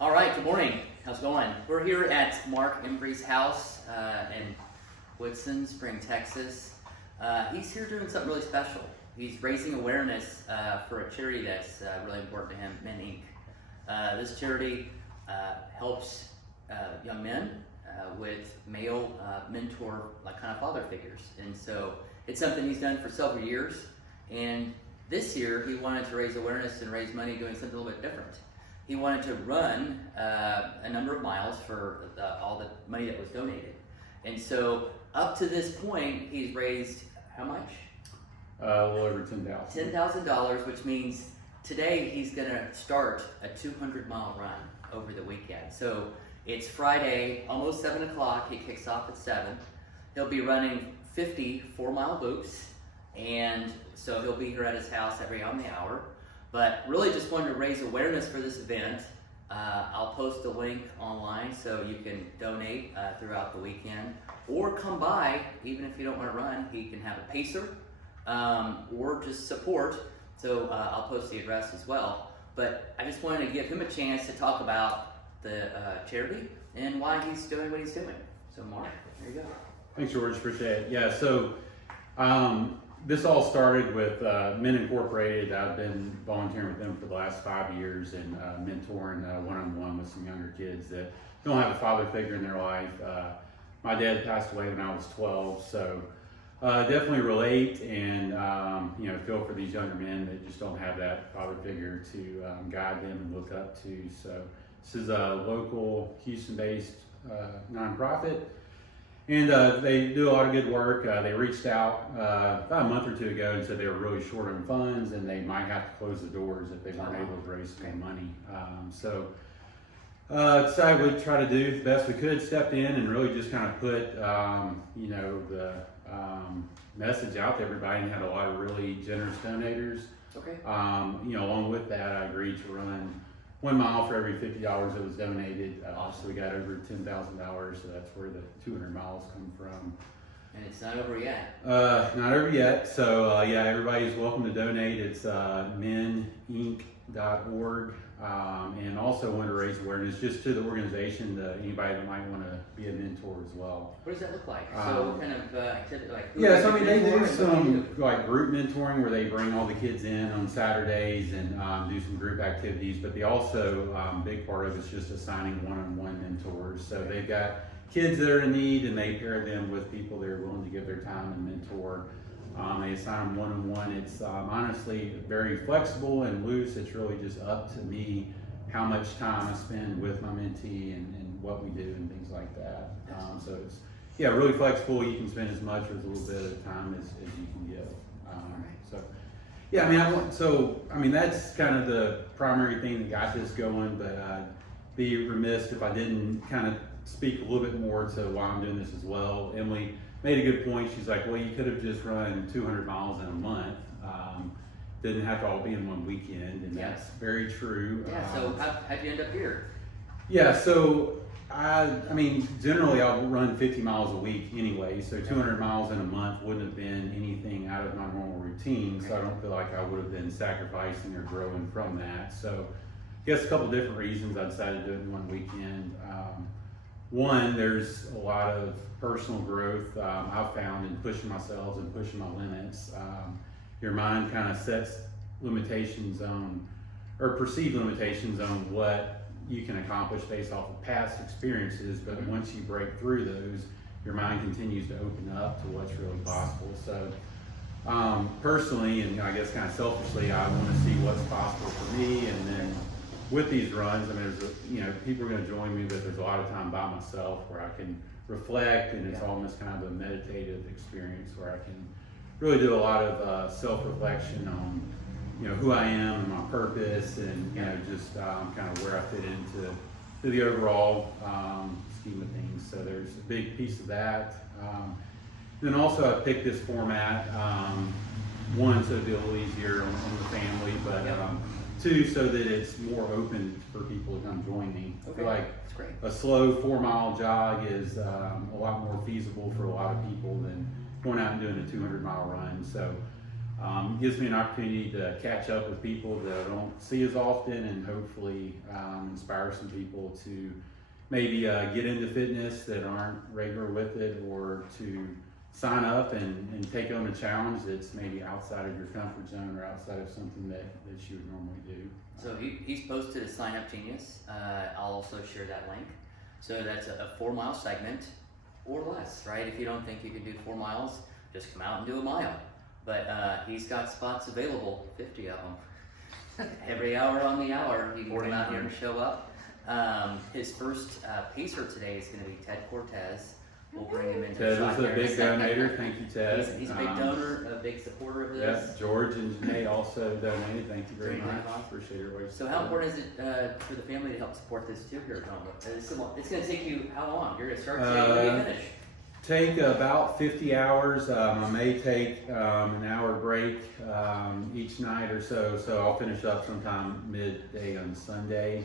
All right, good morning. How's it going? We're here at Mark Embry's house in Woodson, Spring, Texas. He's here doing something really special. He's raising awareness for a charity that's really important to him, Men Inc. This charity helps young men with male mentor, like kind of father figures. And so it's something he's done for several years. And this year he wanted to raise awareness and raise money doing something a little bit different. He wanted to run a number of miles for all the money that was donated. And so up to this point, he's raised how much? A little over $10,000. $10,000, which means today he's going to start a 200-mile run over the weekend. So it's Friday, almost 7 o'clock. He kicks off at 7. He'll be running 50 4-mile loops. And so he'll be here at his house on the hour. But really just wanted to raise awareness for this event. I'll post a link online so you can donate throughout the weekend, or come by. Even if you don't want to run, he can have a pacer or just support. So I'll post the address as well. But I just wanted to give him a chance to talk about the charity and why he's doing what he's doing. So Mark, there you go. Thanks, George. Appreciate it. Yeah, so this all started with Men Incorporated. I've been volunteering with them for the last 5 years and mentoring one-on-one with some younger kids that don't have a father figure in their life. My dad passed away when I was 12, so definitely relate and feel for these younger men that just don't have that father figure to guide them and look up to. So this is a local Houston-based nonprofit. And they do a lot of good work. They reached out about a month or two ago and said they were really short on funds and they might have to close the doors if they weren't able to raise some money. Decided we'd try to do the best we could, stepped in and really just kind of put the message out to everybody, and had a lot of really generous donators. Okay. Along with that, I agreed to run 1 mile for every $50 that was donated. Awesome. So we got over $10,000, so that's where the 200 miles come from. And it's not over yet. Not over yet. So everybody's welcome to donate. It's meninc.org. And also want to raise awareness just to the organization, to anybody that might want to be a mentor as well. What does that look like? So what kind of activity? They do some like group mentoring where they bring all the kids in on Saturdays and do some group activities. But they also, big part of it's just assigning one-on-one mentors. So they've got kids that are in need and they pair them with people that are willing to give their time and mentor. They assign them one-on-one. It's honestly very flexible and loose. It's really just up to me how much time I spend with my mentee and what we do and things like that. So it's really flexible. You can spend as much or as little bit of time as you can give. That's kind of the primary thing that got this going, but I'd be remiss if I didn't kind of speak a little bit more to why I'm doing this as well. Emily made a good point. She's like, well, you could have just run 200 miles in a month. Didn't have to all be in one weekend, and that's very true. Yeah, so how'd you end up here? Yeah, so generally I'll run 50 miles a week anyway, so 200 miles in a month wouldn't have been anything out of my normal routine, so I don't feel like I would have been sacrificing or growing from that. So I guess a couple different reasons I decided to do it in one weekend. One, there's a lot of personal growth I've found in pushing myself and pushing my limits. Your mind kind of sets limitations on, or perceived limitations on what you can accomplish based off of past experiences, but once you break through those, your mind continues to open up to what's really possible. So personally, and I guess kind of selfishly, I want to see what's possible for me, and then with these runs, people are going to join me, but there's a lot of time by myself where I can reflect, and it's almost kind of a meditative experience where I can really do a lot of self-reflection on, who I am and my purpose, and just kind of where I fit into the overall scheme of things. So there's a big piece of that. Then also I picked this format, one, so it'll be a little easier on the family, but two, so that it's more open for people to come join me. Okay. I feel like That's great. a slow 4-mile jog is a lot more feasible for a lot of people than going out and doing a 200-mile run. So Gives me an opportunity to catch up with people that I don't see as often, and hopefully inspire some people to maybe get into fitness that aren't regular with it, or to sign up and take on a challenge that's maybe outside of your comfort zone or outside of something that you would normally do. So he's posted a sign up genius. I'll also share that link. So that's a 4 mile segment or less, right? If you don't think you can do 4 miles, just come out and do a mile. But he's got spots available, 50 of them. Every hour on the hour, you can come out here and show up. His first pacer today is going to be Ted Cortez. We'll bring him into the Ted shot is a here in big second. donator. Thank you, Ted. He's a big donor, a big supporter of this. Yes, George and Janae also donated. Thank you very Very much. nice. Appreciate everybody's So how support. important is it for the family to help support this too here, John? It's going to take you how long? You're going to start today, when do you finish? Take about 50 hours. I may take an hour break each night or so. So I'll finish up sometime midday on Sunday.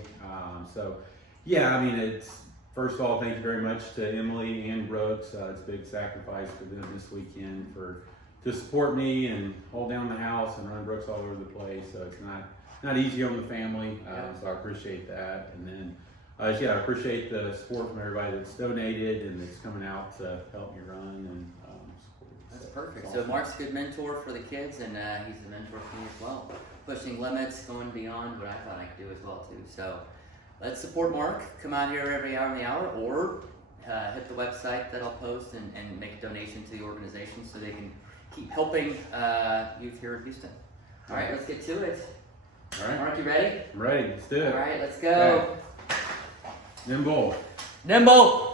So yeah, I mean, it's, first of all, thank you very much to Emily and Brooks. It's a big sacrifice for them this weekend to support me and hold down the house and run Brooks all over the place. So it's not easy on the family. So I appreciate that. And then yeah, I appreciate the support from everybody that's donated and that's coming out to help me run and support. That's perfect. So Mark's a good mentor for the kids, and he's a mentor for me as well. Pushing limits, going beyond what I thought I could do as well too. So let's support Mark. Come out here every hour on the hour, or hit the website that I'll post and make a donation to the organization so they can keep helping youth here in Houston. All right, let's get to it. All right. Mark, you ready? I'm ready. Let's do it. All right, let's go. Nimble. Nimble.